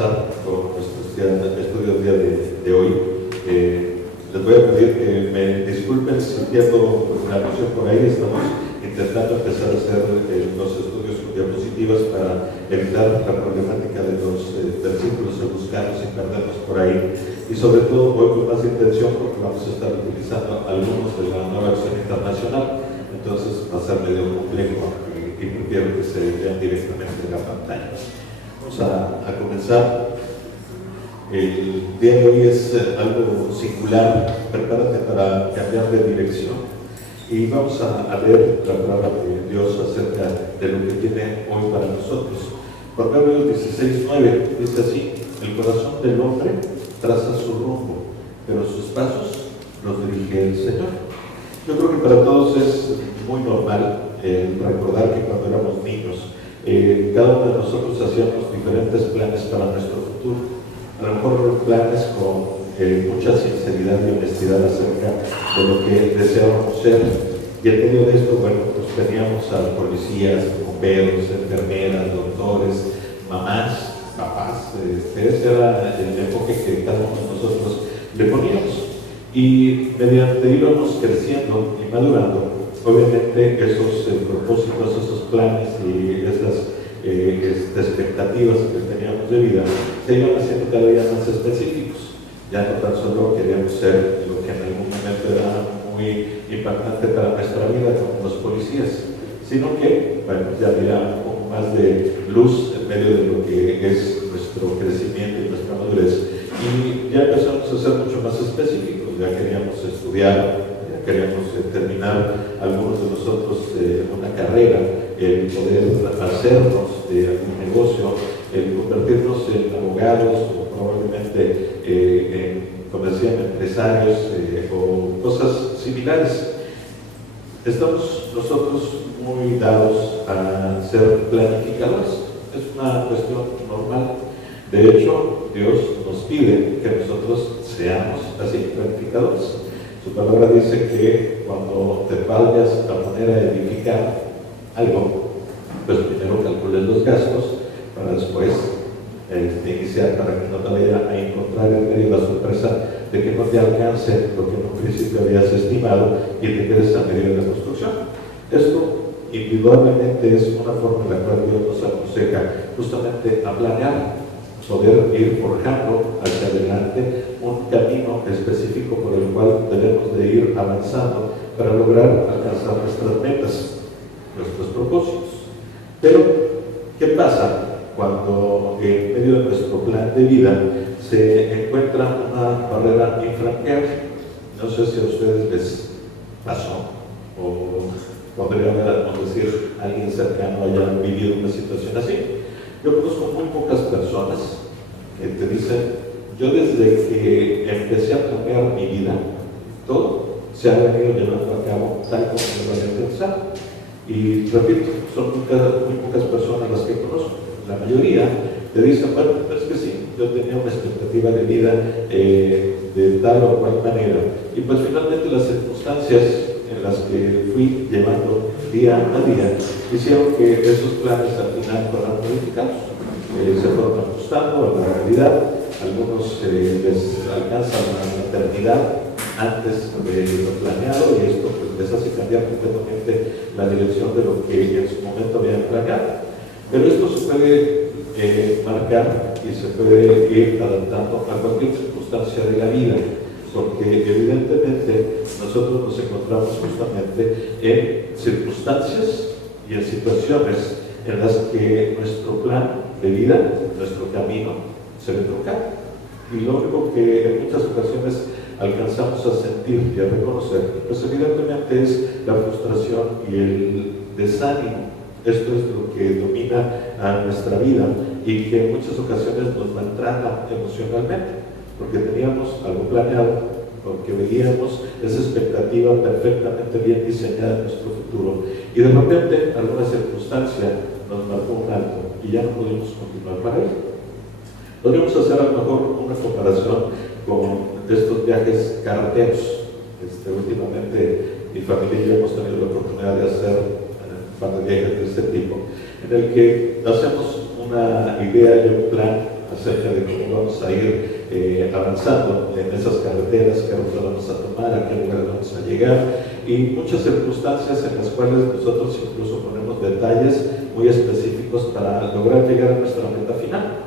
comenzar con nuestro estudio del día de hoy. Les voy a pedir que me disculpen si pierdo una noción por ahí. Estamos intentando empezar a hacer los estudios con diapositivas para evitar la problemática de los versículos a buscarlos y perderlos por ahí. Y sobre todo hoy con más intención porque vamos a estar utilizando algunos de la nueva versión internacional. Entonces va a ser medio complejo y prefiero que se vean directamente en la pantalla. Vamos a comenzar. El día de hoy es algo singular. Prepárate para cambiar de dirección y vamos a leer la palabra de Dios acerca de lo que tiene hoy para nosotros. Proverbios 16:9 dice así: el corazón del hombre traza su rumbo, pero sus pasos los dirige el Señor. Yo creo que para todos es muy normal recordar que cuando éramos niños, cada uno de nosotros hacíamos diferentes planes para nuestro futuro. A lo mejor planes con mucha sinceridad y honestidad acerca de lo que deseábamos ser. Y en medio de esto, bueno, pues teníamos a policías, bomberos, enfermeras, doctores, mamás, papás. Ese era el enfoque que cada uno de nosotros le poníamos. Y mediante íbamos creciendo y madurando, obviamente esos propósitos, esos planes y esas expectativas que teníamos de vida se iban haciendo cada día más específicos. Ya no tan solo queríamos ser lo que en algún momento era muy impactante para nuestra vida, como los policías, sino que, bueno, ya había un poco más de luz en medio de lo que es nuestro crecimiento y nuestra madurez. Y ya empezamos a ser mucho más específicos. Ya queríamos estudiar, ya queríamos terminar algunos de nosotros una carrera, el poder hacernos de algún negocio, el convertirnos en abogados o probablemente como decían, empresarios o cosas similares. Estamos nosotros muy dados a ser planificadores. Es una cuestión normal. De hecho, Dios nos pide que nosotros seamos así, planificadores. Su palabra dice que cuando te vayas a poner a edificar algo, pues primero calcules los gastos para después iniciar, para que no te vaya a encontrar en medio la sorpresa de que no te alcance lo que en un principio habías estimado y te quedes a medio de la construcción. Esto individualmente es una forma en la cual Dios nos aconseja justamente a planear, poder ir forjando hacia adelante un camino específico por el cual debemos de ir avanzando para lograr alcanzar nuestras metas, nuestros propósitos. Pero, ¿qué pasa cuando en medio de nuestro plan de vida se encuentra una barrera infranqueable? No sé si a ustedes les pasó o podría decir alguien cercano haya vivido una situación así. Yo conozco muy pocas personas que te dicen: yo desde que empecé a planear mi vida, todo se ha venido llevando a cabo tal como yo lo había pensado. Y repito, son muy pocas personas las que conozco. La mayoría te dicen: bueno, es que sí, yo tenía una expectativa de vida de tal o cual manera. Y pues finalmente las circunstancias en las que fui llevando día a día hicieron que esos planes al final fueran modificados. Se fueron ajustando a la realidad. Algunos les alcanzan la maternidad antes de lo planeado y esto pues, les hace cambiar completamente la dirección de lo que en su momento habían planeado. Pero esto se puede marcar y se puede ir adaptando a cualquier circunstancia de la vida, porque evidentemente nosotros nos encontramos justamente en circunstancias y en situaciones en las que nuestro plan de vida, nuestro camino, se ve truncado. Y lo único que en muchas ocasiones alcanzamos a sentir y a reconocer, pues evidentemente es la frustración y el desánimo. Esto es lo que domina a nuestra vida y que en muchas ocasiones nos maltrata emocionalmente, porque teníamos algo planeado, porque veíamos esa expectativa perfectamente bien diseñada en nuestro futuro y de repente alguna circunstancia nos marcó un alto y ya no pudimos continuar para ello. Podríamos hacer a lo mejor una comparación con estos viajes carreteros. Últimamente mi familia y yo hemos tenido la oportunidad de hacer un par de viajes de este tipo, en el que hacemos una idea y un plan acerca de cómo vamos a ir avanzando en esas carreteras, qué ruta vamos a tomar, a qué lugar vamos a llegar, y muchas circunstancias en las cuales nosotros incluso ponemos detalles muy específicos para lograr llegar a nuestra meta final.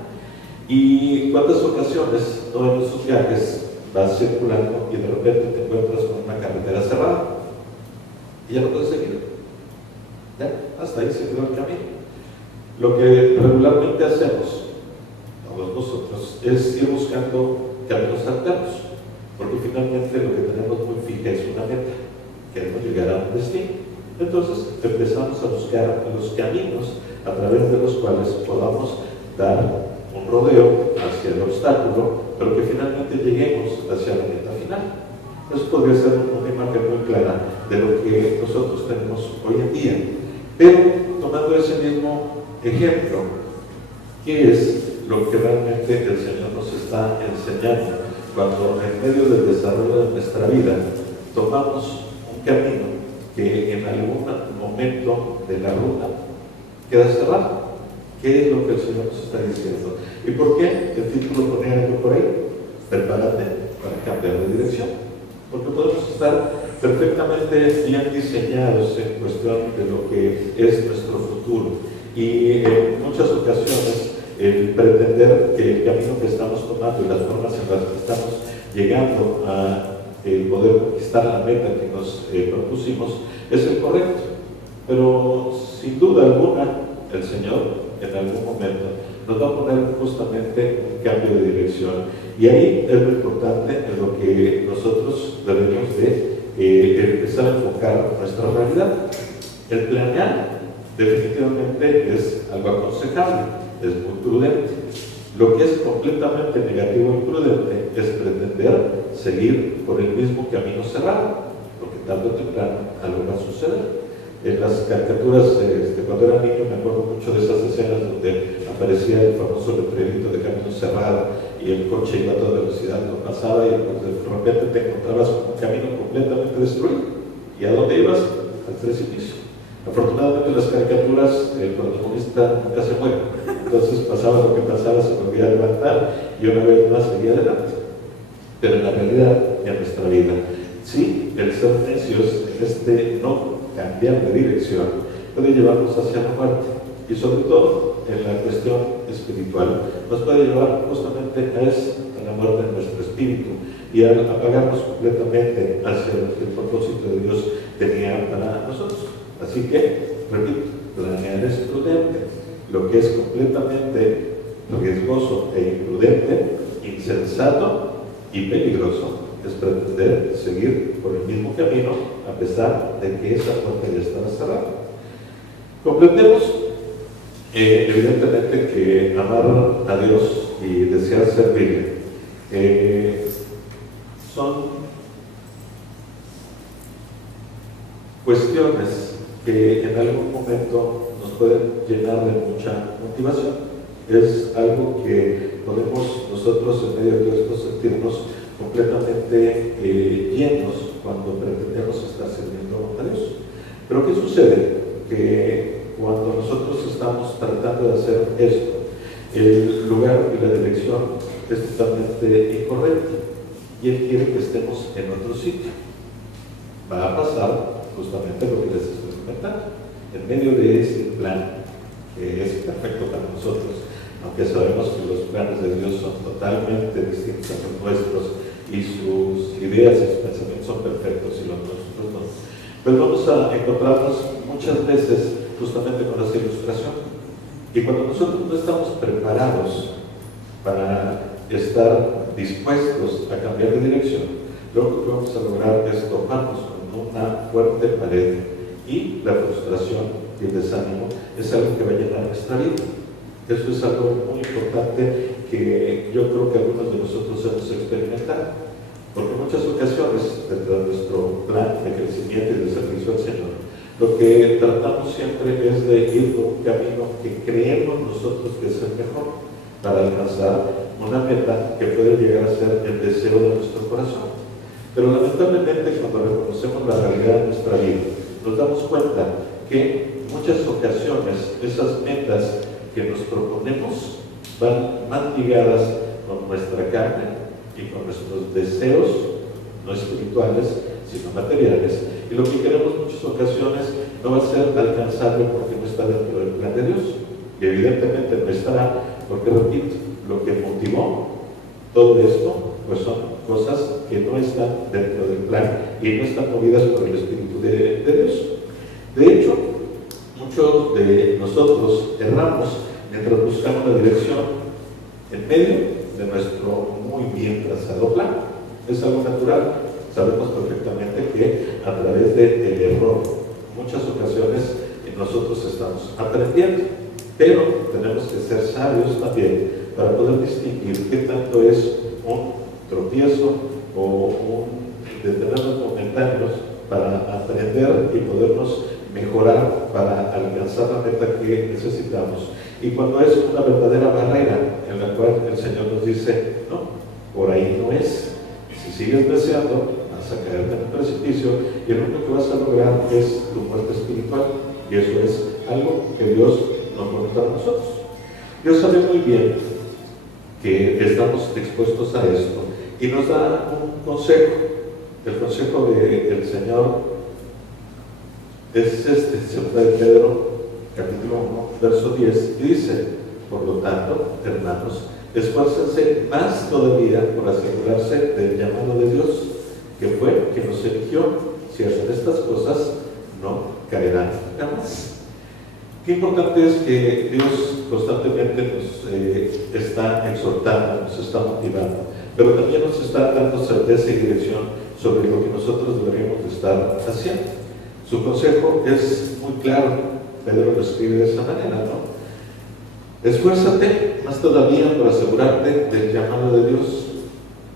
Y cuántas ocasiones, ¿no?, en esos viajes vas circulando y de repente te encuentras con una carretera cerrada y ya no puedes seguir. ¿Ya? Hasta ahí se quedó el camino. Lo que regularmente hacemos, todos nosotros, es ir buscando caminos alternos, porque finalmente lo que tenemos muy fija es una meta, queremos llegar a un destino. Entonces empezamos a buscar los caminos a través de los cuales podamos dar un rodeo hacia el obstáculo, pero que finalmente lleguemos hacia la meta final. Eso podría ser una imagen muy clara de lo que nosotros tenemos hoy en día. Pero tomando ese mismo ejemplo, ¿qué es lo que realmente el Señor nos está enseñando cuando en medio del desarrollo de nuestra vida tomamos un camino que en algún momento de la ruta queda cerrado? ¿Qué es lo que el Señor nos está diciendo? ¿Y por qué el título pone algo por ahí? Prepárate para cambiar de dirección. Porque podemos estar perfectamente bien diseñados en cuestión de lo que es nuestro futuro. Y en muchas ocasiones el pretender que el camino que estamos tomando y las formas en las que estamos llegando a poder conquistar la meta que nos propusimos es el correcto. Pero sin duda alguna el Señor en algún momento nos va a poner justamente un cambio de dirección, y ahí es lo importante en lo que nosotros debemos de empezar a enfocar nuestra realidad. El planear definitivamente es algo aconsejable, es muy prudente. Lo que es completamente negativo y prudente es pretender seguir por el mismo camino cerrado, porque tarde o temprano algo va a suceder. En las caricaturas, cuando era niño, me acuerdo mucho de esas escenas donde aparecía el famoso letrerito de camino cerrado y el coche iba a toda velocidad, no pasaba, y pues, de repente te encontrabas con un camino completamente destruido. ¿Y a dónde ibas? Al precipicio. Afortunadamente en las caricaturas el protagonista nunca se muere, entonces pasaba lo que pasaba, se volvía a levantar y una vez más seguía adelante. Pero en la realidad, en nuestra vida, sí, el ser necios, no cambiar de dirección, puede llevarnos hacia la muerte, y sobre todo en la cuestión espiritual nos puede llevar justamente a la muerte de nuestro espíritu y a apagarnos completamente hacia lo que el propósito de Dios tenía para nosotros. Así que, repito, planear es prudente. Lo que es completamente riesgoso e imprudente, insensato y peligroso es pretender seguir por el mismo camino a pesar de que esa puerta ya estaba cerrada. Comprendemos evidentemente que amar a Dios y desear servirle son cuestiones que en algún momento nos pueden llenar de mucha motivación. Es algo que podemos nosotros en medio de todo esto sentirnos completamente llenos cuando pretendemos estar sirviendo a Dios. Pero ¿qué sucede? Que cuando nosotros estamos tratando de hacer esto, el lugar y la dirección es totalmente incorrecta y Él quiere que estemos en otro sitio. Va a pasar justamente lo que les estoy comentando. En medio de ese plan, que es perfecto para nosotros, aunque sabemos que los planes de Dios son totalmente distintos a los nuestros y sus ideas y sus pensamientos son perfectos y los nuestros no, pues vamos a encontrarnos muchas veces justamente con esa ilustración. Y cuando nosotros no estamos preparados para estar dispuestos a cambiar de dirección, lo que vamos a lograr es toparnos con una fuerte pared, y la frustración y el desánimo es algo que va a llenar nuestra vida. Eso es algo muy importante que yo creo que algunos de nosotros hemos experimentado, porque en muchas ocasiones, dentro de nuestro plan de crecimiento y de servicio al Señor, lo que tratamos siempre es de ir por un camino que creemos nosotros que es el mejor para alcanzar una meta que puede llegar a ser el deseo de nuestro corazón. Pero lamentablemente, cuando reconocemos la realidad de nuestra vida, nos damos cuenta que en muchas ocasiones esas metas que nos proponemos van más ligadas con nuestra carne y con nuestros deseos, no espirituales, sino materiales. Y lo que queremos en muchas ocasiones no va a ser alcanzable porque no está dentro del plan de Dios. Y evidentemente no estará porque, repito, lo que motivó todo esto, pues son cosas que no están dentro del plan y no están movidas por el Espíritu de Dios. De hecho, muchos de nosotros erramos mientras buscamos la dirección en medio de nuestro muy bien trazado plan. Es algo natural. Sabemos perfectamente que a través del error, en muchas ocasiones nosotros estamos aprendiendo, pero tenemos que ser sabios también para poder distinguir qué tanto es un tropiezo o un determinados momentáneos para aprender y podernos mejorar para alcanzar la meta que necesitamos. Y cuando es una verdadera barrera en la cual el Señor nos dice, no, por ahí no es. Si sigues deseando, vas a caerte en un precipicio y lo único que vas a lograr es tu muerte espiritual. Y eso es algo que Dios nos pone para nosotros. Dios sabe muy bien que estamos expuestos a esto y nos da un consejo. El consejo del Señor es este, 2 de Pedro, capítulo 1, verso 10, y dice, por lo tanto, hermanos, esfuércense más todavía por asegurarse del llamado de Dios, que fue quien nos eligió. Si hacen estas cosas, no caerán jamás. Qué importante es que Dios constantemente nos está exhortando, nos está motivando, pero también nos está dando certeza y dirección sobre lo que nosotros deberíamos de estar haciendo. Su consejo es muy claro, Pedro lo escribe de esa manera, ¿no? Esfuérzate más todavía por asegurarte del llamado de Dios.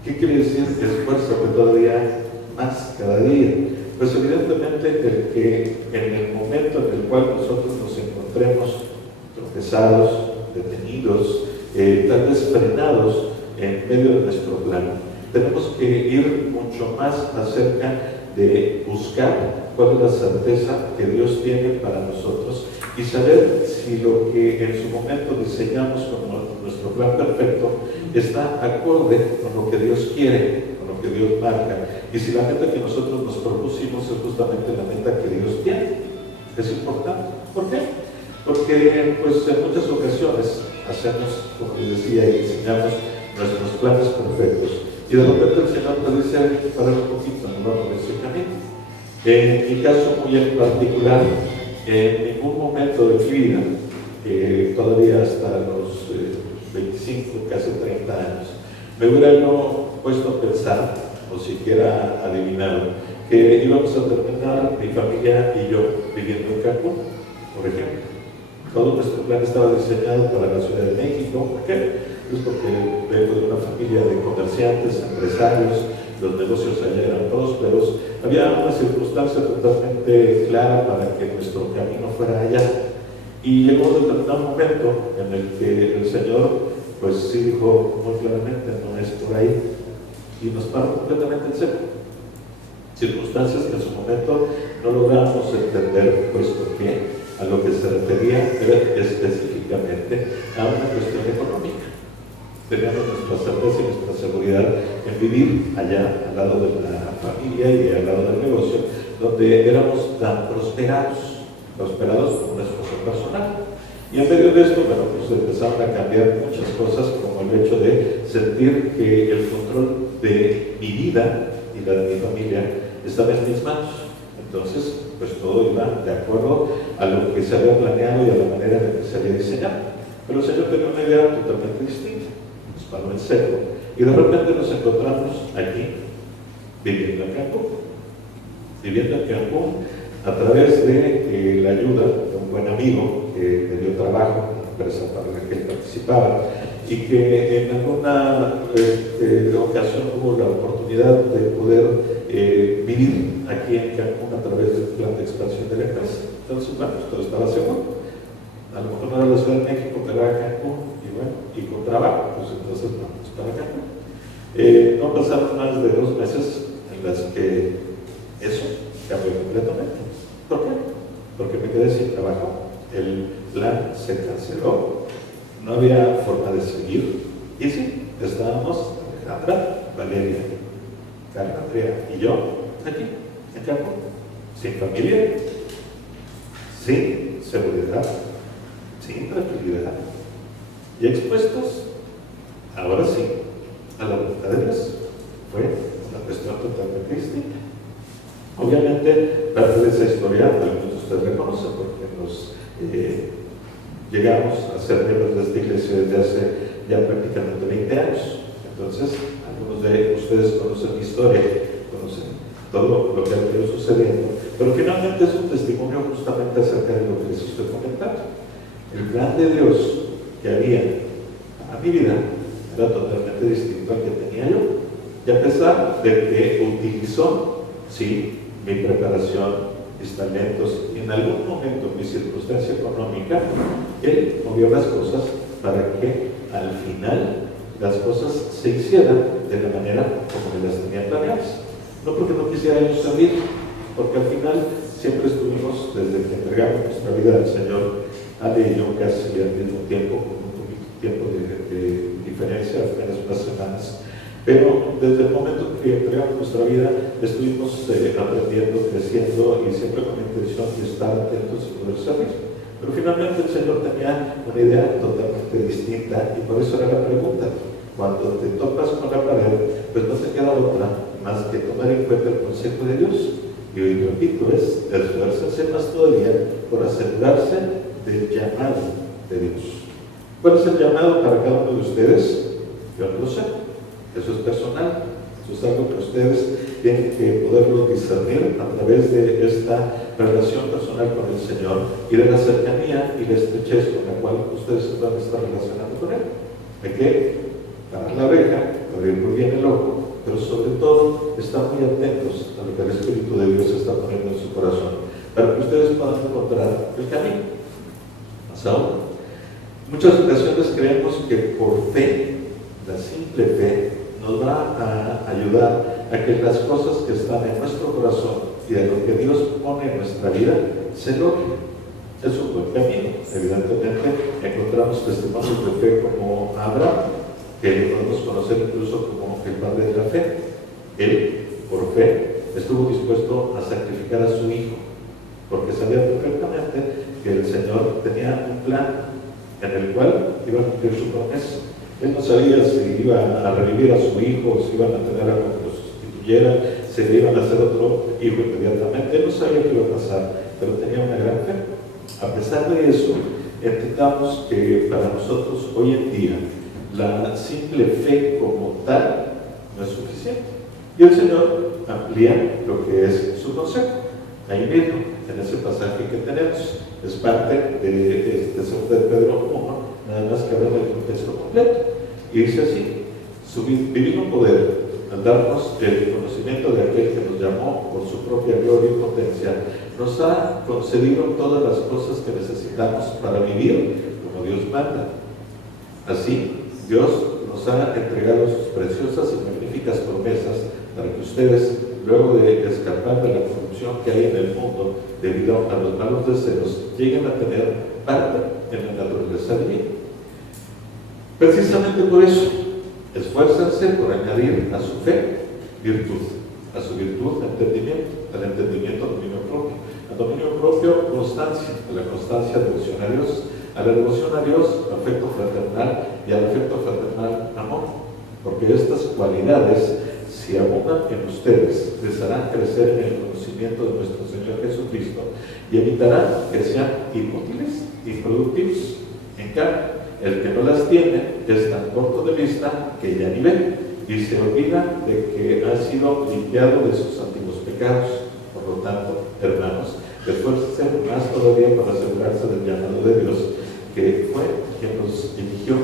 ¿Qué quiere decir esfuérzate todavía más cada día? Pues evidentemente el que en el momento en el cual nosotros nos encontremos tropezados, detenidos, tal vez frenados en medio de nuestro plan, tenemos que ir mucho más acerca de buscar cuál es la certeza que Dios tiene para nosotros y saber si lo que en su momento diseñamos como nuestro plan perfecto está acorde con lo que Dios quiere, con lo que Dios marca, y si la meta que nosotros nos propusimos es justamente la meta que Dios tiene. Es importante. ¿Por qué? Porque pues en muchas ocasiones hacemos, como les decía, y diseñamos nuestros planes perfectos, y de repente el Señor te dice, parar un poquito, no va por ese camino. En mi caso muy en particular, en ningún momento de mi vida, todavía hasta los 25, casi 30 años, me hubiera yo puesto a pensar, o siquiera adivinado, que íbamos a terminar mi familia y yo viviendo en Cancún, por ejemplo. Todo nuestro plan estaba diseñado para la Ciudad de México. ¿Por qué? Pues porque vengo de una familia de comerciantes, empresarios, los negocios allá eran prósperos. Había una circunstancia totalmente clara para que nuestro camino fuera allá. Y llegó un determinado momento en el que el Señor, pues sí dijo muy claramente, no es por ahí. Y nos paró completamente en seco. Circunstancias que en su momento no logramos entender, puesto que a lo que se refería era específicamente a una cuestión económica. Teníamos nuestra certeza y nuestra seguridad en vivir allá, al lado de la familia y al lado del negocio, donde éramos tan prosperados como una esposa personal. Y en medio de esto, bueno, pues empezaron a cambiar muchas cosas, como el hecho de sentir que el control de mi vida y la de mi familia estaba en mis manos. Entonces, pues todo iba de acuerdo a lo que se había planeado y a la manera en la que se había diseñado. Pero el Señor tenía una idea totalmente distinta. Nos paró en seco. Y de repente nos encontramos aquí, viviendo en Cancún. Viviendo en Cancún a través de la ayuda de un buen amigo que me dio trabajo en la empresa para la que él participaba y que en alguna ocasión tuvo la oportunidad de poder vivir aquí en Cancún a través del plan de expansión de la empresa. Entonces, bueno, todo estaba seguro. A lo mejor no era la Ciudad de México, pero era Cancún, y bueno, y con trabajo, pues entonces vamos para Cancún. No pasaron más de 2 meses en las que eso cambió completamente. ¿Por qué? Porque me quedé sin trabajo, el plan se canceló no había forma de seguir. Y sí, estábamos Alejandra, Valeria, Carla, Andrea y yo aquí, en campo, sin familia, sin seguridad, sin tranquilidad y expuestos, ahora sí, a la voluntad de Dios. Fue una cuestión totalmente distinta. Obviamente, parte de esa historia, algunos de ustedes la conocen porque nos llegamos a ser miembros de esta iglesia desde hace ya prácticamente 20 años. Entonces, algunos de ustedes conocen mi historia, conocen todo lo que ha venido sucediendo, pero finalmente es un testimonio justamente acerca de lo que les estoy comentando. El plan de Dios que había a mi vida era totalmente distinto al que tenía yo. Y a pesar de que utilizó, sí, mi preparación, mis talentos y en algún momento mi circunstancia económica, Él movió las cosas para que al final las cosas se hicieran de la manera como Él las tenía planeadas. No porque no quisiéramos salir, porque al final siempre estuvimos, desde que entregamos nuestra vida al Señor, Ale y yo casi al mismo tiempo, con un poquito de tiempo de diferencia, apenas unas semanas. Pero desde el momento que entregamos nuestra vida, estuvimos aprendiendo, creciendo y siempre con la intención de estar atentos y poder servir. Pero finalmente el Señor tenía una idea totalmente distinta y por eso era la pregunta. Cuando te topas con la pared, pues no te queda otra más que tomar en cuenta el consejo de Dios. Y hoy repito, es esforzarse más todavía por asegurarse del llamado de Dios. ¿Cuál es el llamado para cada uno de ustedes? Yo no lo sé. Eso es personal. Eso es algo que ustedes tienen que poderlo discernir a través de esta relación personal con el Señor y de la cercanía y la estrechez con la cual ustedes se van a estar relacionando con Él. Hay que parar la oreja, abrir muy bien el ojo, pero sobre todo estar muy atentos a lo que el Espíritu de Dios está poniendo en su corazón, para que ustedes puedan encontrar el camino. Más aún, muchas ocasiones creemos que por fe, la simple fe, nos va a ayudar a que las cosas que están en nuestro corazón y de lo que Dios pone en nuestra vida se logren. Es un buen camino. Evidentemente, encontramos testimonios de fe como Abraham, que podemos conocer incluso como el padre de la fe. Él, por fe, estuvo dispuesto a sacrificar a su hijo, porque sabía perfectamente que el Señor tenía un plan en el cual iba a cumplir su promesa. Él no sabía si iba a revivir a su hijo, si iban a tener algo que lo sustituyera, si le iban a hacer otro hijo inmediatamente. Él no sabía qué iba a pasar, pero tenía una gran fe. A pesar de eso, entendamos que para nosotros hoy en día la simple fe como tal no es suficiente. Y el Señor amplía lo que es su consejo. Ahí mismo, en ese pasaje que tenemos, es parte de 2 de Pedro 1, nada más que habla del contexto completo. Y dice así: su divino poder, al darnos el conocimiento de aquel que nos llamó por su propia gloria y potencia, nos ha concedido todas las cosas que necesitamos para vivir como Dios manda. Así, Dios nos ha entregado sus preciosas y magníficas promesas para que ustedes, luego de escapar de la corrupción que hay en el mundo debido a los malos deseos, lleguen a tener parte en la naturaleza divina. Precisamente por eso, esfuérzanse por añadir a su fe virtud, a su virtud entendimiento, al entendimiento dominio propio, al dominio propio constancia, a la constancia devoción a Dios, a la devoción a Dios afecto fraternal y al afecto fraternal amor, porque estas cualidades, si abundan en ustedes, les harán crecer en el conocimiento de nuestro Señor Jesucristo y evitarán que sean inútiles y improductivos. En cambio, el que no las tiene es tan corto de vista que ya ni ve y se olvida de que ha sido limpiado de sus antiguos pecados. Por lo tanto, hermanos, esfuércense más todavía para asegurarse del llamado de Dios, que fue quien los eligió.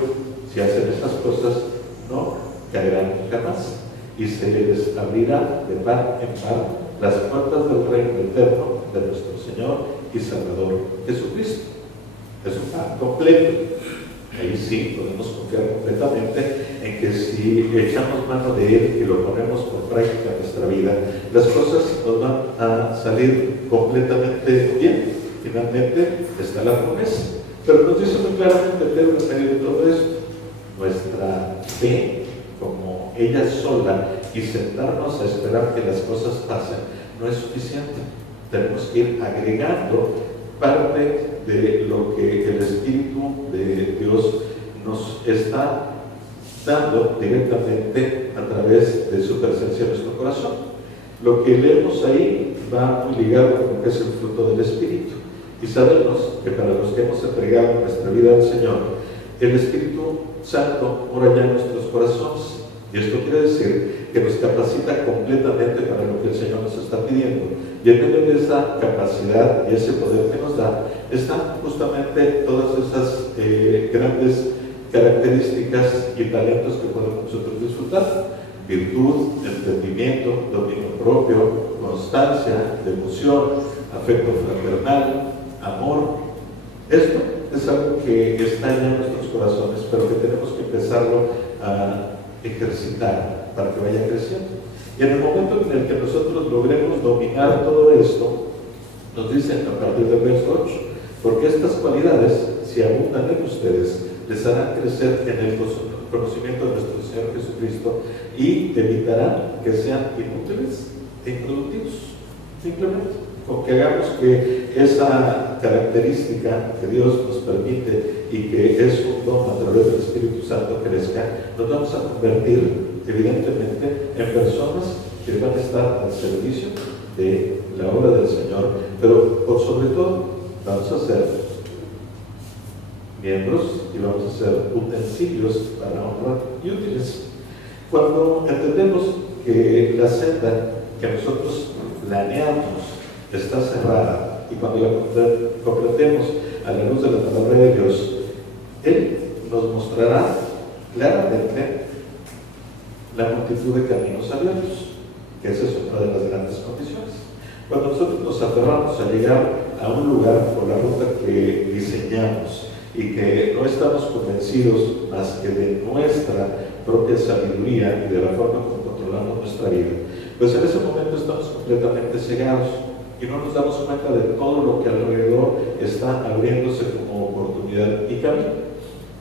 Si hacen esas cosas, no caerán jamás y se les abrirá de par en par las puertas del reino eterno de nuestro Señor y Salvador Jesucristo. Es un plan completo. Ahí sí podemos confiar completamente en que si echamos mano de Él y lo ponemos por práctica en nuestra vida, las cosas nos van a salir completamente bien. Finalmente está la promesa. Pero nos dice muy claramente Pedro en medio de todo esto, nuestra fe, como ella sola, y sentarnos a esperar que las cosas pasen, no es suficiente. Tenemos que ir agregando parte de lo que el Espíritu de Dios nos está dando directamente a través de su presencia en nuestro corazón. Lo que leemos ahí va muy ligado con lo que es el fruto del Espíritu. Y sabemos que para los que hemos entregado nuestra vida al Señor, el Espíritu Santo mora ya en nuestros corazones. Y esto quiere decir que nos capacita completamente para lo que el Señor nos está pidiendo. Y en medio de esa capacidad y ese poder que nos da, están justamente todas esas grandes características y talentos que podemos nosotros disfrutar: virtud, entendimiento, dominio propio, constancia, devoción, afecto fraternal, amor. Esto es algo que está ya en nuestros corazones, pero que tenemos que empezarlo a ejercitar para que vaya creciendo. Y en el momento en el que nosotros logremos dominar todo esto, nos dicen a partir del verso 8, porque estas cualidades, si abundan en ustedes, les harán crecer en el conocimiento de nuestro Señor Jesucristo y evitarán que sean inútiles e improductivos. Simplemente con que hagamos que esa característica que Dios nos permite y que es un don a través del Espíritu Santo crezca, nos vamos a convertir evidentemente en personas que van a estar al servicio de la obra del Señor, pero por sobre todo vamos a ser miembros y vamos a ser utensilios para honrar y útiles. Cuando entendemos que la senda que nosotros planeamos está cerrada, y cuando la comprendemos a la luz de la palabra de Dios, Él nos mostrará claramente la multitud de caminos abiertos, que esa es una de las grandes condiciones. Cuando nosotros nos aferramos a llegar a un lugar por la ruta que diseñamos y que no estamos convencidos más que de nuestra propia sabiduría y de la forma como controlamos nuestra vida, pues en ese momento estamos completamente cegados y no nos damos cuenta de todo lo que alrededor está abriéndose como oportunidad y camino.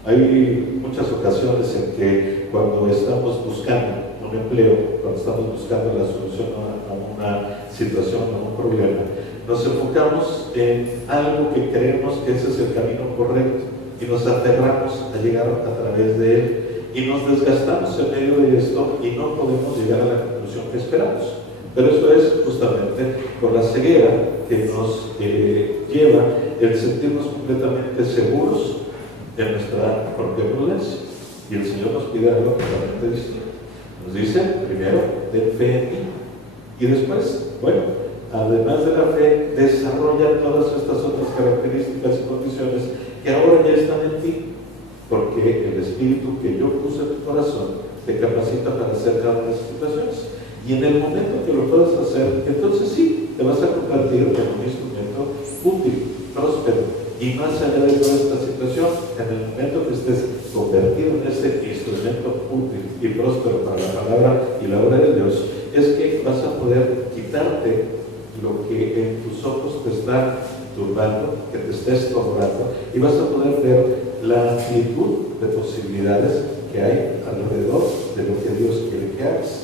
Hay muchas ocasiones en que cuando estamos buscando un empleo, cuando estamos buscando la solución a una situación, a un problema, nos enfocamos en algo que creemos que ese es el camino correcto y nos aferramos a llegar a través de él y nos desgastamos en medio de esto y no podemos llegar a la conclusión que esperamos. Pero eso es justamente por la ceguera que nos lleva el sentirnos completamente seguros de nuestra propia prudencia. Y el Señor nos pide algo totalmente distinto. Nos dice, primero, ten fe en mí. Y después, bueno, además de la fe, desarrolla todas estas otras características y condiciones que ahora ya están en ti. Porque el Espíritu que yo puse en tu corazón te capacita para hacer cada una de esas situaciones. Y en el momento que lo puedas hacer, entonces sí, te vas a convertir en un instrumento útil, próspero. Y más allá de toda esta situación, en el momento que estés convertido en ese instrumento útil y próspero para la palabra y la obra de Dios, es que vas a poder quitarte lo que en tus ojos te está turbando, que te está estorbando, y vas a poder ver la amplitud de posibilidades que hay alrededor de lo que Dios quiere que hagas.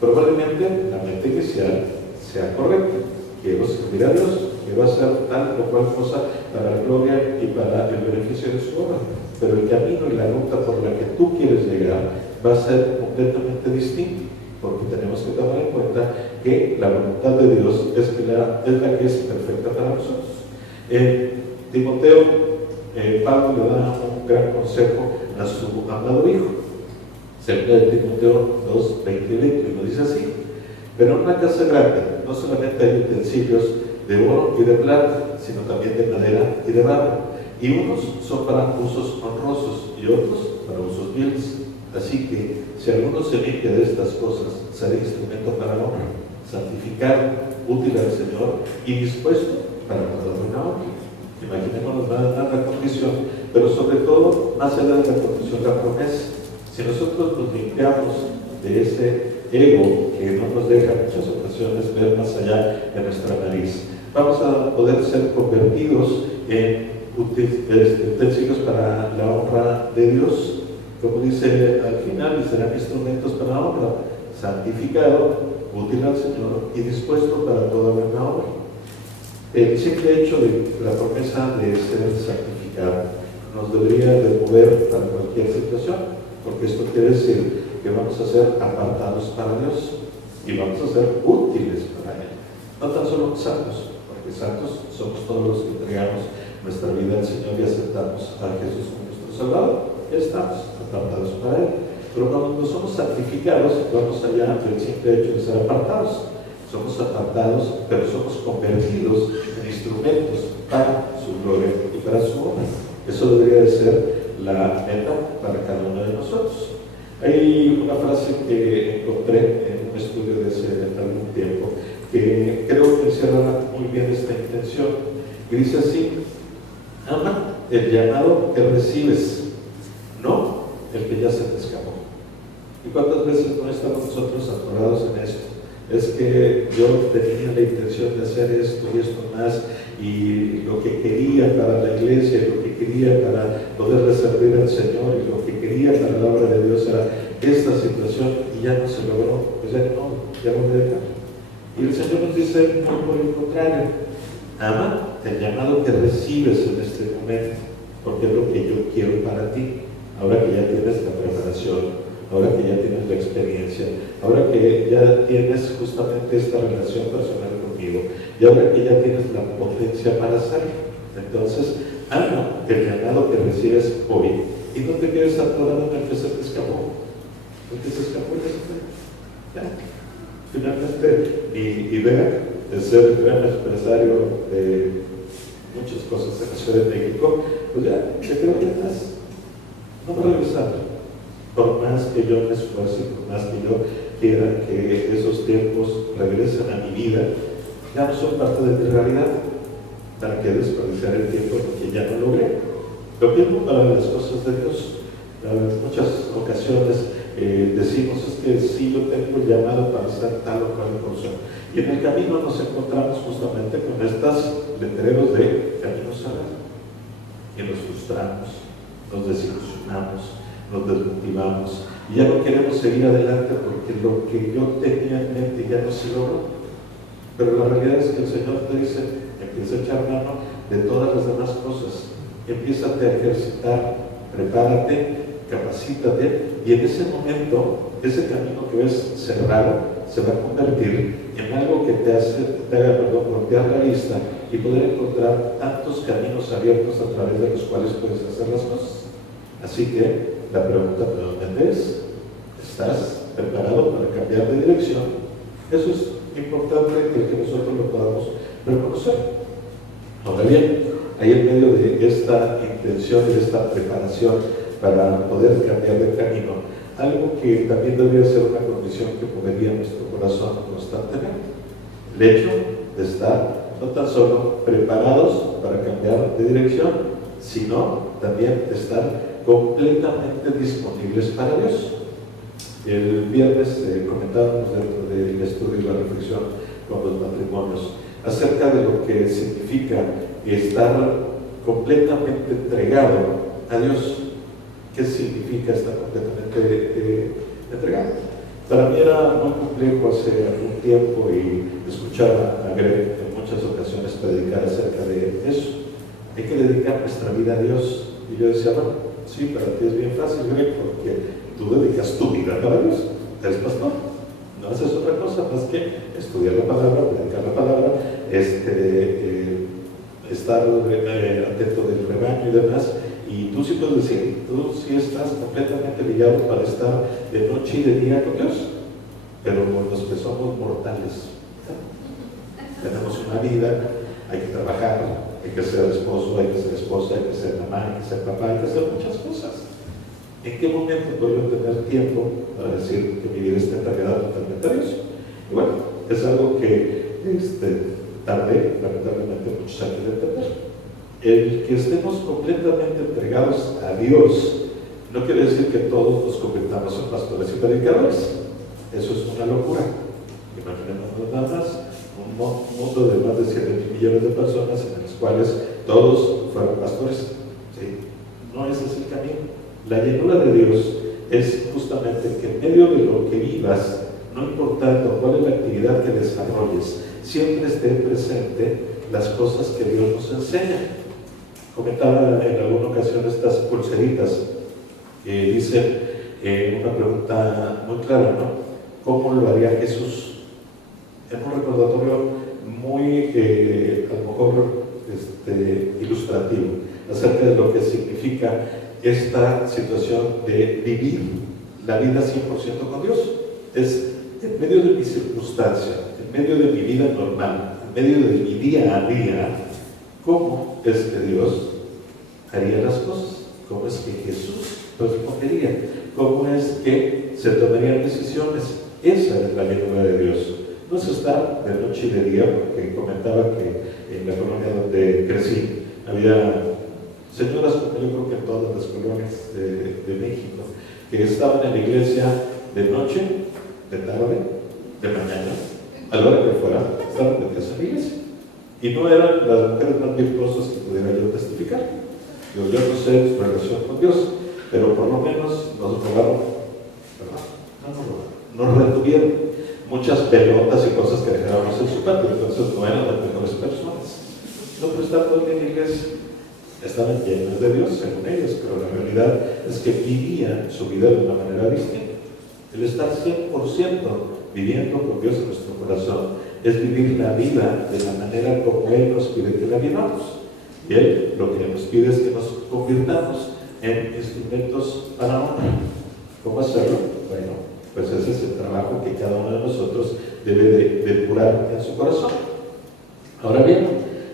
Probablemente la mente inicial sea correcta. Quiero servir a Dios, quiero hacer tal o cual cosa para la gloria y para el beneficio de su obra. Pero el camino y la ruta por la que tú quieres llegar va a ser completamente distinto, porque tenemos que tomar en cuenta que la voluntad de Dios es la que es perfecta para nosotros. En Timoteo, Pablo le da un gran consejo a su amado hijo. Segunda de Timoteo 2, 20 y 20, y nos dice así: pero en una casa grande no solamente hay utensilios de oro y de plata, sino también de madera y de barro, y unos son para usos honrosos y otros para usos viles. Así que si alguno se limpia de estas cosas, será instrumento para la honra, santificado, útil al Señor y dispuesto para toda buena obra. Imaginémonos nada la condición, pero sobre todo, más allá de la condición, la promesa. Si nosotros nos limpiamos de ese ego que no nos deja en muchas ocasiones ver más allá de nuestra nariz, vamos a poder ser convertidos en utensilios para la honra de Dios. Como dice al final, y serán instrumentos para la honra, santificado, útil al Señor y dispuesto para toda buena obra. El simple hecho de la promesa de ser santificado nos debería de mover para cualquier situación, porque esto quiere decir que vamos a ser apartados para Dios y vamos a ser útiles para Él. No tan solo santos, porque santos somos todos los que entregamos nuestra vida al Señor y aceptamos a Jesús como nuestro Salvador. Ya estamos apartados para Él. Pero cuando somos santificados, vamos allá del simple hecho de ser apartados. Somos apartados, pero somos convertidos en instrumentos para su gloria y para su obra. Eso debería de ser la meta para cada uno de nosotros. Hay una frase que encontré en un estudio de hace algún tiempo que creo que encierra muy bien esta intención. Y dice así: ama el llamado que recibes, no el que ya se te escapó. ¿Y cuántas veces no estamos nosotros atorados en esto? Es que yo tenía la intención de hacer esto y esto más, y lo que quería para la iglesia, y lo que quería para poder servir al Señor, y lo que quería para la obra de Dios era esta situación, y ya no se logró. Pues ya lo voy a dejar. Y el Señor nos dice muy por el contrario: ama el llamado que recibes en este momento, porque es lo que yo quiero para ti. Ahora que ya tienes la preparación, ahora que ya tienes la experiencia, ahora que ya tienes justamente esta relación personal conmigo, y ahora que ya tienes la potencia para hacerlo. Entonces, ama el llamado que recibes hoy y no te quedes atorado en el que se te escapó. El que se escapó ya se fue. Ya. Finalmente, mi idea de ser el gran empresario de muchas cosas en la Ciudad de México, pues ya creo que más. No voy a regresar. Por más que yo me esfuerce, por más que yo quiera que esos tiempos regresen a mi vida, ya no son parte de mi realidad. ¿Para qué desperdiciar el tiempo porque ya no logré? Lo mismo para las cosas de Dios. En muchas ocasiones decimos: es que sí, yo tengo el llamado para hacer tal o cual cosa. Y en el camino nos encontramos justamente con estos letreros de caminos cerrados. Y nos frustramos, nos desilusionamos, nos desmotivamos y ya no queremos seguir adelante porque lo que yo tenía en mente ya no se logró. Pero la realidad es que el Señor te dice: empieza a echar mano de todas las demás cosas, empiézate a ejercitar, prepárate, capacítate, y en ese momento ese camino que ves cerrado se va a convertir en algo que te haga voltear la vista y poder encontrar tantos caminos abiertos a través de los cuales puedes hacer las cosas. Así que la pregunta nuevamente es: ¿estás preparado para cambiar de dirección? Eso es importante que nosotros lo podamos reconocer. Ahora bien, ahí en medio de esta intención y de esta preparación para poder cambiar de camino, algo que también debería ser una condición que movería nuestro corazón constantemente: el hecho de estar no tan solo preparados para cambiar de dirección, sino también de estar completamente disponibles para Dios. El viernes comentábamos dentro del estudio y la reflexión con los matrimonios acerca de lo que significa estar completamente entregado a Dios. ¿Qué significa estar completamente entregado? Para mí era muy complejo hace algún tiempo y escuchar a Greg en muchas ocasiones predicar acerca de eso. Hay que dedicar nuestra vida a Dios. Y yo decía: bueno, sí, para ti es bien fácil, Greg, porque tú dedicas tu vida para Dios. Eres pastor. No haces otra cosa más que estudiar la palabra, predicar la palabra, estar atento del rebaño y demás. Y tú sí puedes decir, tú sí estás completamente ligado para estar de noche y de día con Dios. Pero los que somos mortales, tenemos una vida, hay que trabajar, hay que ser esposo, hay que ser esposa, hay que ser mamá, hay que ser papá, hay que hacer muchas cosas. ¿En qué momento puedo yo tener tiempo para decir que mi vida está entregada totalmente a Dios? Y bueno, es algo que tardé, lamentablemente, muchos años de entender. El que estemos completamente entregados a Dios no quiere decir que todos nos convirtamos en pastores y predicadores. Eso es una locura. Imaginémonos nada más un mundo de más de 7 mil millones de personas en los cuales todos fueran pastores. ¿Sí? No ese es el camino. La llenura de Dios es justamente que en medio de lo que vivas, no importando cuál es la actividad que desarrolles, siempre esté presente las cosas que Dios nos enseña. Comentaba en alguna ocasión estas pulseritas que dicen una pregunta muy clara, ¿no? ¿Cómo lo haría Jesús? En un recordatorio muy, a lo mejor, ilustrativo acerca de lo que significa esta situación de vivir la vida 100% con Dios. Es en medio de mi circunstancia, en medio de mi vida normal, en medio de mi día a día, ¿cómo es que Dios haría las cosas? ¿Cómo es que Jesús respondería? ¿Cómo es que se tomarían decisiones? Esa es la llenura de Dios. No es estar de noche y de día, porque comentaba que en la colonia donde crecí había señoras, como yo creo que en todas las colonias de México, que estaban en la iglesia de noche, de tarde, de mañana, a la hora que fuera, estaban metidas en la iglesia. Y no eran las mujeres más virtuosas que pudiera yo testificar. Yo no sé su relación con Dios, pero por lo menos nos robaron, ¿verdad? No nos robaron, nos retuvieron muchas pelotas y cosas que dejábamos en su patio, entonces no eran las mejores personas. No, pero estaban todos en la iglesia, estaban llenos de Dios, según ellos, pero la realidad es que vivían su vida de una manera distinta. El estar 100% viviendo con Dios en nuestro corazón es vivir la vida de la manera como Él nos pide que la vivamos. Y Él lo que nos pide es que nos convirtamos en instrumentos para honra. ¿Cómo hacerlo? Bueno, pues ese es el trabajo que cada uno de nosotros debe de depurar en su corazón. Ahora bien,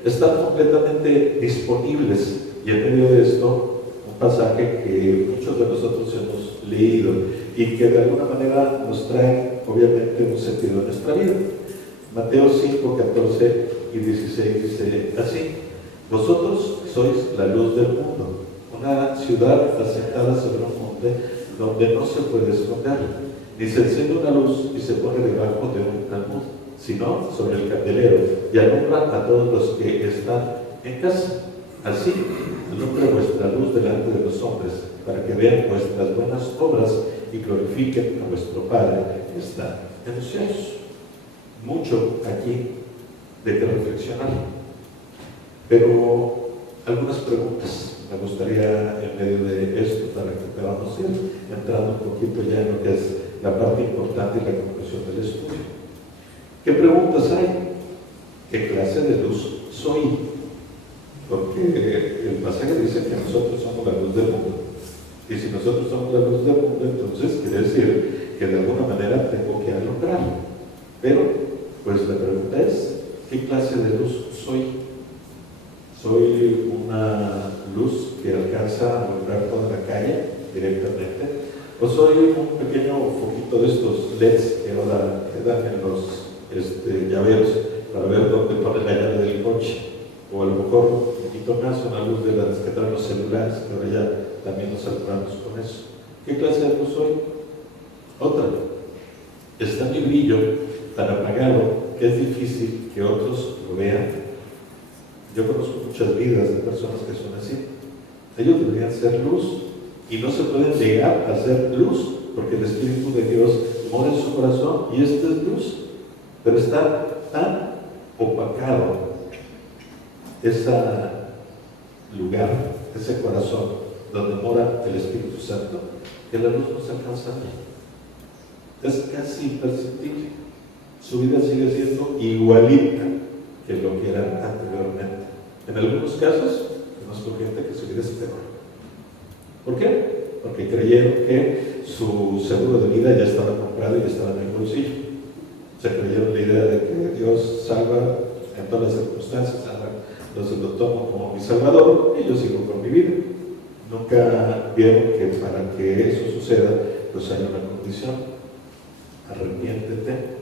están completamente disponibles, y en medio de esto, un pasaje que muchos de nosotros hemos leído y que de alguna manera nos trae, obviamente, un sentido en nuestra vida. Mateo 5, 14 y 16 dice así: vosotros sois la luz del mundo, una ciudad asentada sobre un monte donde no se puede esconder, ni se enciende una luz y se pone debajo de un almud, sino sobre el candelero, y alumbra a todos los que están en casa. Así alumbre vuestra luz delante de los hombres, para que vean vuestras buenas obras y glorifiquen a vuestro Padre que está en los cielos. Mucho aquí de que reflexionar, pero algunas preguntas me gustaría en medio de esto para que podamos ir entrando un poquito ya en lo que es la parte importante y la conclusión del estudio. ¿Qué preguntas hay? ¿Qué clase de luz soy? Porque el pasaje dice que nosotros somos la luz del mundo. Y si nosotros somos la luz del mundo, entonces quiere decir que de alguna manera tengo que alumbrar. Pero, pues la pregunta es, ¿qué clase de luz soy? ¿Soy una luz que alcanza a alumbrar toda la calle directamente? ¿O soy un pequeño foquito de estos LEDs que ahora quedan en los llaveros para ver dónde pone la llave del coche? O a lo mejor un poquito más una luz de las que traen los celulares, que ahora ya también nos alumbramos con eso. ¿Qué clase de luz soy? Otra. Está mi brillo tan apagado que es difícil que otros lo vean. Yo conozco muchas vidas de personas que son así. Ellos deberían ser luz y no se pueden llegar a ser luz porque el Espíritu de Dios mora en su corazón y esta es luz, pero está tan opacado ese lugar, ese corazón donde mora el Espíritu Santo, que la luz no se alcanza a ver. Es casi imperceptible. Su vida sigue siendo igualita que lo que era anteriormente. En algunos casos, conozco gente que su vida es peor. ¿Por qué? Porque creyeron que su seguro de vida ya estaba comprado y ya estaba en el bolsillo. Se creyeron la idea de que Dios salva en todas las circunstancias. Entonces lo tomo como mi salvador y yo sigo con mi vida. Nunca vieron que para que eso suceda, pues hay una condición: arrepiéntete.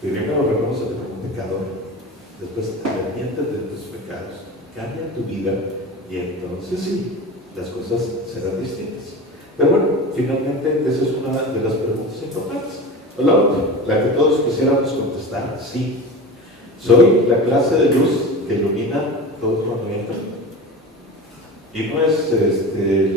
Primero reconócete como pecador, después arrepiéntete de tus pecados, cambia tu vida y entonces sí, las cosas serán distintas. Pero bueno, finalmente esa es una de las preguntas importantes. O la otra, la que todos quisiéramos contestar: sí, soy la clase de luz que ilumina todos cuando entran. Y no es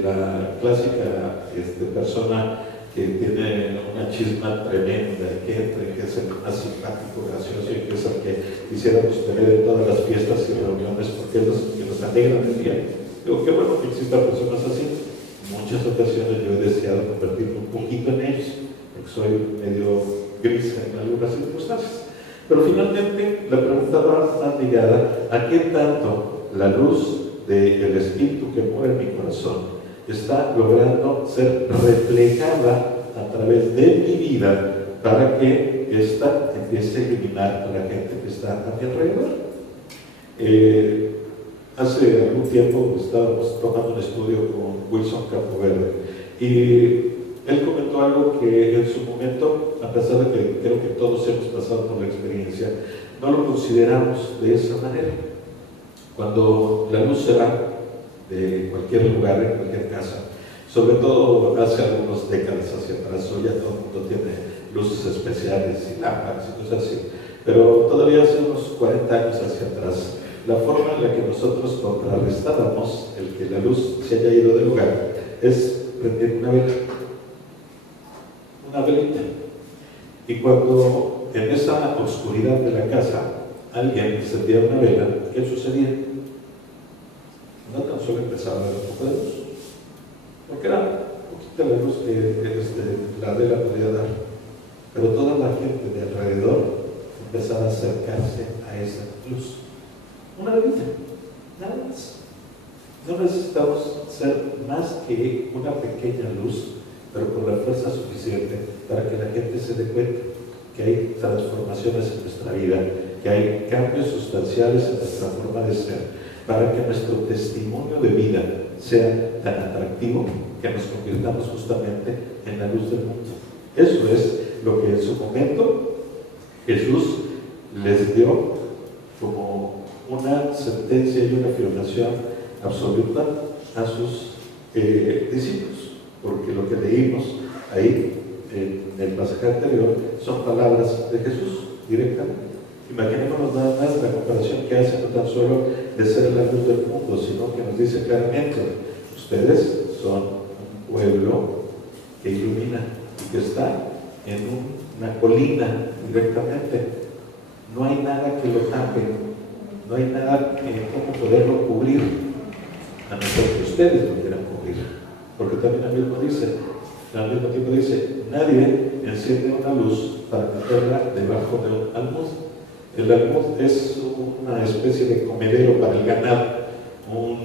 la clásica persona que tiene una chisma tremenda, que entra y que es el más simpático, gracioso y que es el que quisiéramos tener en todas las fiestas y reuniones porque es los que nos alegran el día. Digo, qué bueno que existan personas así. En muchas ocasiones yo he deseado convertirme un poquito en ellos, porque soy medio gris en algunas circunstancias. Pero finalmente la pregunta va más ligada a qué tanto la luz del Espíritu que muere en mi corazón está logrando ser reflejada a través de mi vida para que ésta empiece a iluminar a la gente que está a mi alrededor. Hace algún tiempo estábamos tomando un estudio con Wilson Campoverde y él comentó algo que en su momento, a pesar de que creo que todos hemos pasado por la experiencia, no lo consideramos de esa manera. Cuando la luz se va de cualquier lugar, en cualquier casa, sobre todo hace algunas décadas hacia atrás, hoy ya todo el mundo tiene luces especiales y lámparas y cosas así, pero todavía hace unos 40 años hacia atrás, la forma en la que nosotros contrarrestábamos el que la luz se haya ido del lugar es prender una velita. Y cuando en esa oscuridad de la casa alguien encendía una vela, ¿qué sucedía? No tan solo empezaba a ver un poco de luz, porque era poquita la luz que la vela podía dar, pero toda la gente de alrededor empezaba a acercarse a esa luz. Una velita, nada más. No necesitamos ser más que una pequeña luz, pero con la fuerza suficiente para que la gente se dé cuenta que hay transformaciones en nuestra vida, que hay cambios sustanciales en nuestra forma de ser, para que nuestro testimonio de vida sea tan atractivo que nos convirtamos justamente en la luz del mundo. Eso es lo que en su momento Jesús les dio como una sentencia y una afirmación absoluta a sus discípulos, porque lo que leímos ahí en el pasaje anterior son palabras de Jesús directamente. Imaginémonos nada más la comparación que hace no tan solo de ser la luz del mundo, sino que nos dice claramente, ustedes son un pueblo que ilumina y que está en una colina directamente. No hay nada que lo tape, no hay nada como poderlo cubrir, a no ser que ustedes lo quieran cubrir. Porque también al mismo tiempo dice, nadie enciende una luz para meterla debajo de un almud. El almud es una especie de comedero para el ganado, un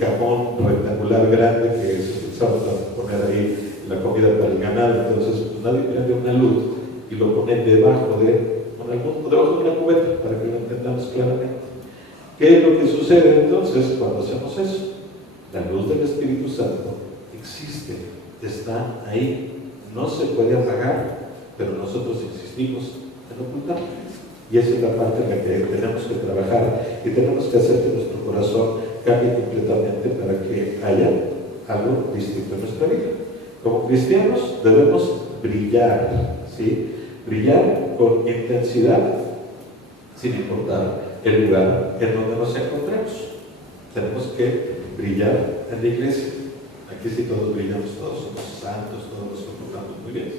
cajón rectangular grande que se usaba para poner ahí la comida para el ganado. Entonces, pues nadie prende una luz y lo pone debajo de un almud, debajo de una cubeta, para que lo entendamos claramente. ¿Qué es lo que sucede entonces cuando hacemos eso? La luz del Espíritu Santo existe, está ahí, no se puede apagar, pero nosotros insistimos en ocultarla. Y esa es la parte en la que tenemos que trabajar y tenemos que hacer que nuestro corazón cambie completamente para que haya algo distinto en nuestra vida. Como cristianos debemos brillar, ¿sí? Brillar con intensidad, sin importar el lugar en donde nos encontremos. Tenemos que brillar en la iglesia. Aquí sí todos brillamos, todos somos santos, todos nos comportamos muy bien.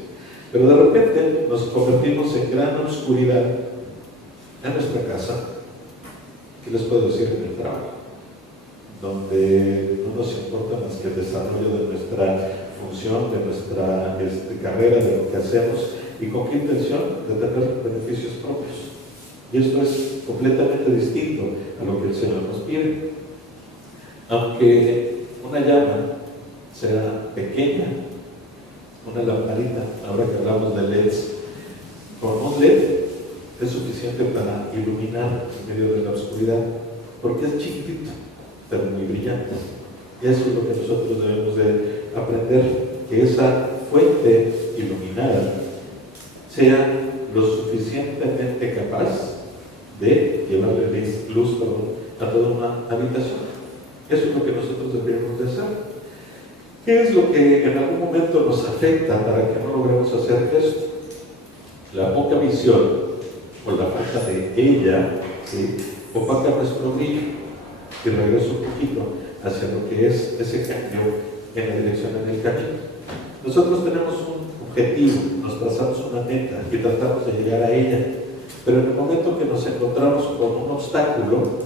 Pero de repente nos convertimos en gran oscuridad en nuestra casa. ¿Qué les puedo decir? En el trabajo, donde no nos importa más que el desarrollo de nuestra función, de nuestra carrera, de lo que hacemos, y con qué intención, de tener beneficios propios. Y esto es completamente distinto a lo que el Señor nos pide. Aunque una llama sea pequeña, una lamparita, ahora que hablamos de LEDs, con un LED es suficiente para iluminar en medio de la oscuridad, porque es chiquitito, pero muy brillante. Y eso es lo que nosotros debemos de aprender, que esa fuente iluminada sea lo suficientemente capaz de llevarle luz a toda una habitación. Eso es lo que nosotros deberíamos de hacer. ¿Qué es lo que en algún momento nos afecta para que no logremos hacer esto? La poca visión o la falta de ella, ¿sí?, opaca nuestro brillo. Y regreso un poquito hacia lo que es ese cambio en la dirección en el camino. Nosotros tenemos un objetivo, nos trazamos una meta y tratamos de llegar a ella, pero en el momento que nos encontramos con un obstáculo,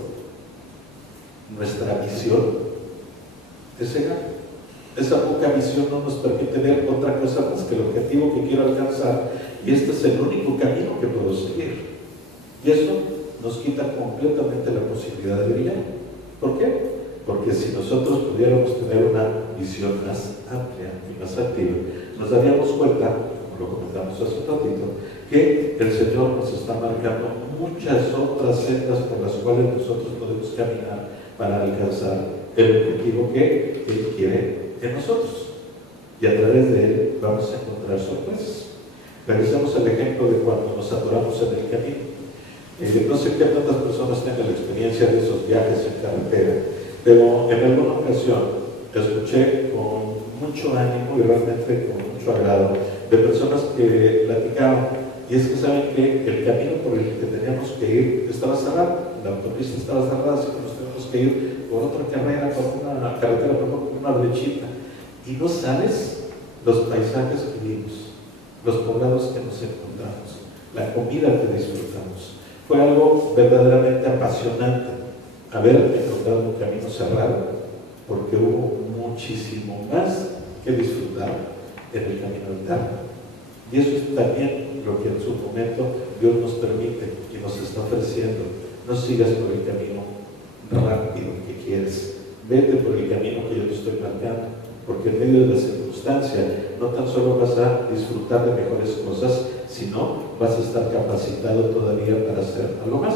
nuestra visión es cegada. Esa poca visión no nos permite ver otra cosa más que el objetivo que quiero alcanzar, y este es el único camino que puedo seguir. Y eso nos quita completamente la posibilidad de brillar. ¿Por qué? Porque si nosotros pudiéramos tener una visión más amplia y más activa, nos daríamos cuenta, como lo comentamos hace un ratito, que el Señor nos está marcando muchas otras sendas por las cuales nosotros podemos caminar para alcanzar el objetivo que Él quiere en nosotros. Y a través de Él vamos a encontrar sorpresas. Regresamos al ejemplo de cuando nos atoramos en el camino. No sé qué tantas personas tengan la experiencia de esos viajes en carretera, pero en alguna ocasión escuché con mucho ánimo y realmente con mucho agrado de personas que platicaban, y es que saben que el camino por el que teníamos que ir estaba cerrado, la autopista estaba cerrada, así que nos teníamos que ir por otra carrera, por una carretera, por una brechita, y no sabes los paisajes que vimos, los poblados que nos encontramos, la comida que disfrutamos. Fue algo verdaderamente apasionante haber encontrado un camino cerrado, porque hubo muchísimo más que disfrutar en el camino eterno. Y eso es también lo que en su momento Dios nos permite y nos está ofreciendo. No sigas por el camino rápido que quieres, vete por el camino que yo te estoy marcando, porque en medio de la circunstancia no tan solo vas a disfrutar de mejores cosas, sino vas a estar capacitado todavía para hacer algo más,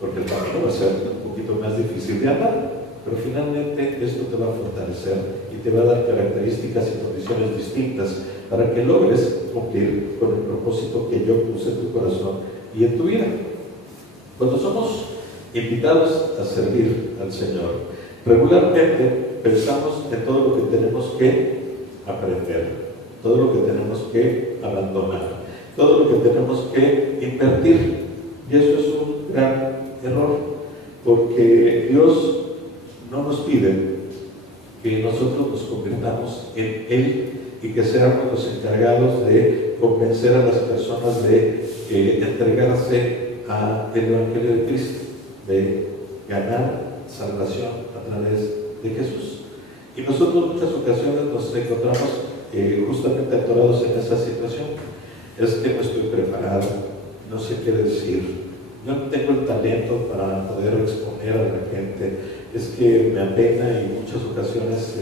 porque el camino va a ser un poquito más difícil de andar, pero finalmente esto te va a fortalecer y te va a dar características y condiciones distintas para que logres cumplir con el propósito que yo puse en tu corazón y en tu vida. Cuando somos invitados a servir al Señor, regularmente pensamos en todo lo que tenemos que aprender, todo lo que tenemos que abandonar, todo lo que tenemos que invertir, y eso es un gran error, porque Dios no nos pide que nosotros nos convirtamos en Él y que seamos los encargados de convencer a las personas de entregarse al Evangelio de Cristo, de ganar salvación a través de Jesús. Y nosotros en muchas ocasiones nos encontramos justamente atorados en esa situación. Es que no estoy preparado, no sé qué decir, yo no tengo el talento para poder exponer a la gente, es que me apena y en muchas ocasiones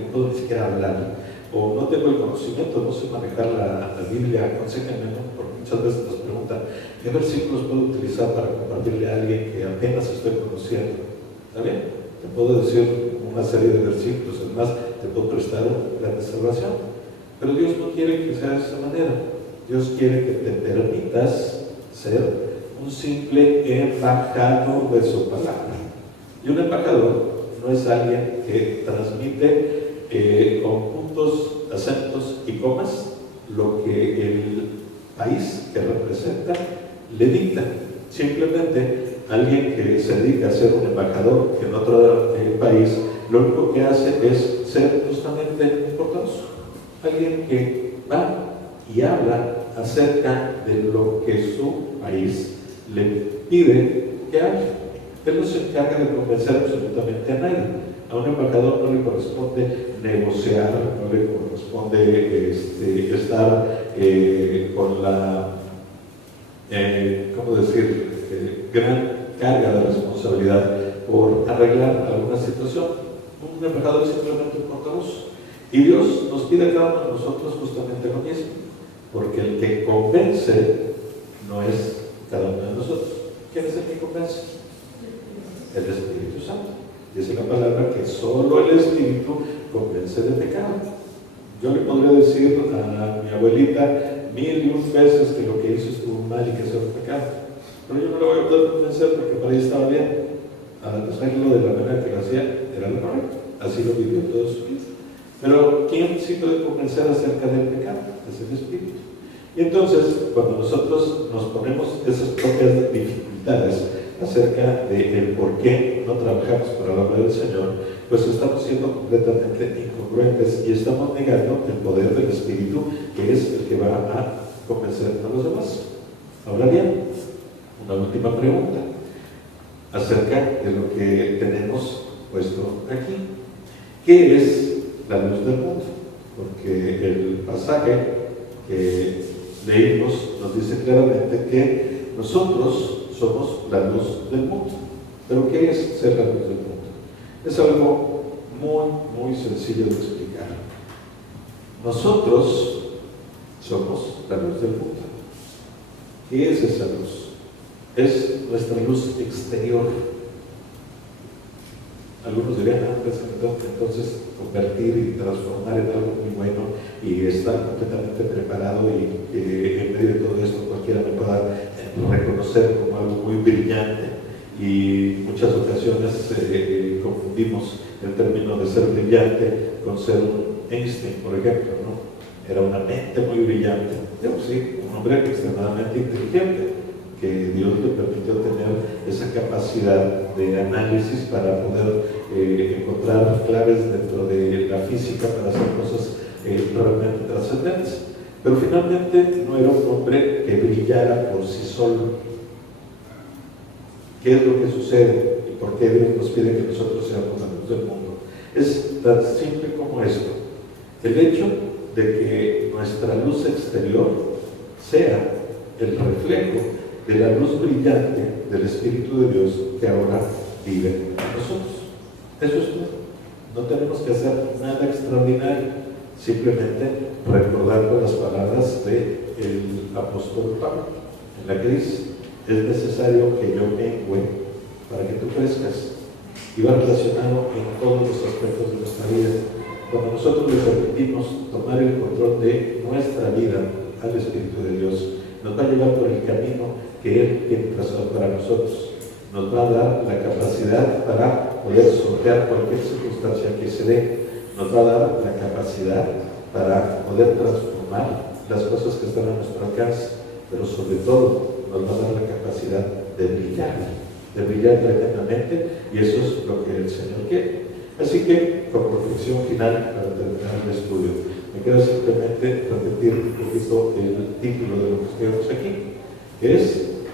no puedo ni siquiera hablar, o no tengo el conocimiento, no sé manejar la Biblia, aconséjenme, ¿no? Porque muchas veces nos preguntan, ¿qué versículos puedo utilizar para compartirle a alguien que apenas estoy conociendo? ¿Está bien? Te puedo decir una serie de versículos, además te puedo prestar un plan de salvación, pero Dios no quiere que sea de esa manera. Dios quiere que te permitas ser un simple embajador de su palabra. Y un embajador no es alguien que transmite con puntos, acentos y comas lo que el país que representa le dicta. Simplemente alguien que se dedica a ser un embajador en otro país, lo único que hace es ser justamente un portavoz. Alguien que va y habla acerca de lo que su país le pide que hable. Él no se encarga de convencer absolutamente a nadie. A un embajador no le corresponde negociar, no le corresponde estar con la, ¿cómo decir?, gran carga de responsabilidad por arreglar alguna situación. Un embajador es simplemente un portavoz. Y Dios nos pide a cada uno de nosotros justamente lo mismo, porque el que convence no es cada uno de nosotros. ¿Quién es el que convence? El Espíritu Santo. Dice la palabra que solo el Espíritu convence de pecado. Yo le podría decir a mi abuelita 1001 veces que lo que hizo estuvo mal y que eso era pecado, pero yo no le voy a poder convencer porque para ella estaba bien. Hacerlo de la manera que lo hacía era lo correcto. Así lo vivió toda su vida. Pero ¿quién sí puede convencer acerca del pecado? Es el Espíritu. Y entonces, cuando nosotros nos ponemos esas propias dificultades acerca del por qué no trabajamos para la obra del Señor, pues estamos siendo completamente incongruentes y estamos negando el poder del Espíritu, que es el que va a convencer a los demás. Ahora bien, una última pregunta acerca de lo que tenemos puesto aquí. ¿Qué es la luz del mundo? Porque el pasaje que leímos nos dice claramente que nosotros somos la luz del mundo. ¿Pero qué es ser la luz del mundo? Es algo muy sencillo de explicar. Nosotros somos la luz del mundo. ¿Qué es esa luz? Es nuestra luz exterior. Algunos dirían, entonces convertir y transformar en algo muy bueno y estar completamente preparado y en medio de todo esto cualquiera me pueda reconocer como algo muy brillante. Y muchas ocasiones confundimos el término de ser brillante con ser un Einstein, por ejemplo, ¿no? Era una mente muy brillante, pero sí, un hombre extremadamente inteligente, que Dios le permitió tener esa capacidad de análisis para poder encontrar claves dentro de la física para hacer cosas realmente trascendentes. Pero finalmente no era un hombre que brillara por sí solo. ¿Qué es lo que sucede y por qué Dios nos pide que nosotros seamos la luz del mundo? Es tan simple como esto. El hecho de que nuestra luz exterior sea el reflejo de la luz brillante del Espíritu de Dios que ahora vive en nosotros. Eso es todo. No tenemos que hacer nada extraordinario, simplemente recordando las palabras del apóstol Pablo, en la que dice: es necesario que yo mengüe para que tú crezcas. Y va relacionado en todos los aspectos de nuestra vida. Cuando nosotros le permitimos tomar el control de nuestra vida al Espíritu de Dios, nos va a llevar por el camino que Él tiene trazado para nosotros. Nos va a dar la capacidad para poder sortear cualquier circunstancia que se dé. Nos va a dar la capacidad para poder transformar las cosas que están a nuestro alcance, pero sobre todo nos va a dar la capacidad de brillar tremendamente, y eso es lo que el Señor quiere. Así que, como reflexión final, para terminar el estudio, me queda simplemente repetir un poquito el título de lo que estudiamos aquí, que es: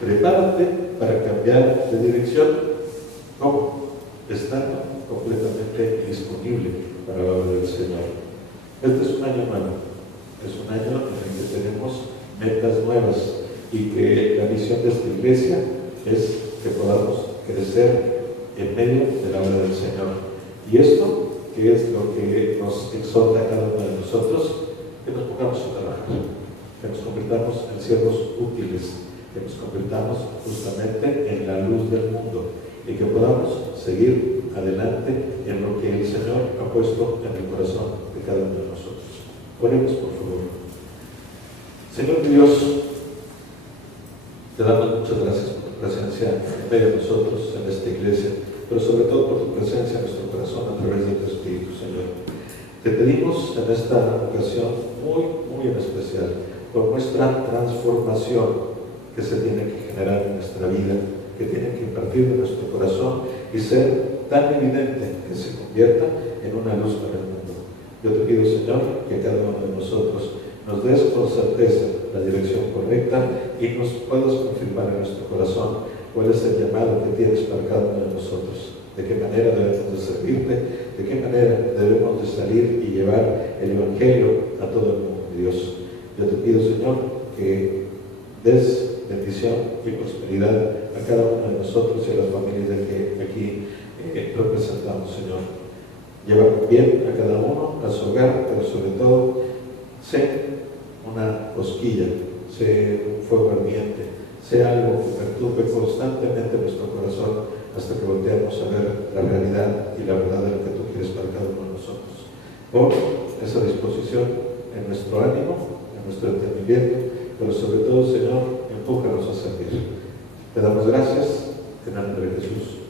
prepárate para cambiar de dirección. ¿Cómo? Estando completamente disponible para la obra del Señor. Este es un año nuevo, es un año en el que tenemos metas nuevas, y que la misión de esta iglesia es que podamos crecer en medio de la obra del Señor. Y esto, que es lo que nos exhorta a cada uno de nosotros, que nos pongamos a trabajar, que nos convirtamos en siervos útiles, que nos convirtamos justamente en la luz del mundo, y que podamos seguir adelante en lo que el Señor ha puesto en el corazón de cada uno de nosotros. Oremos, por favor. Señor Dios, te damos muchas gracias por tu presencia en medio de nosotros, en esta iglesia, pero sobre todo por tu presencia en nuestro corazón a través de tu Espíritu, Señor. Te pedimos en esta ocasión muy en especial por nuestra transformación que se tiene que generar en nuestra vida, que tiene que impartir de nuestro corazón y ser tan evidente que se convierta en una luz para el mundo. Yo te pido, Señor, que cada uno de nosotros nos des con certeza la dirección correcta y nos puedas confirmar en nuestro corazón cuál es el llamado que tienes para cada uno de nosotros, de qué manera debemos de servirte, de qué manera debemos de salir y llevar el Evangelio a todo el mundo, Dios. Yo te pido, Señor, que des bendición y prosperidad a cada uno de nosotros y a las familias de que aquí representamos, Señor. Lleva bien a cada uno a su hogar, pero sobre todo, sé una cosquilla, sé un fuego ardiente, sea algo que perturbe constantemente nuestro corazón hasta que volteemos a ver la realidad y la verdad de lo que tú quieres para cada uno de nosotros. Pon esa disposición en nuestro ánimo, en nuestro entendimiento, pero sobre todo, Señor, empújanos a servir. Te damos gracias en el nombre de Jesús.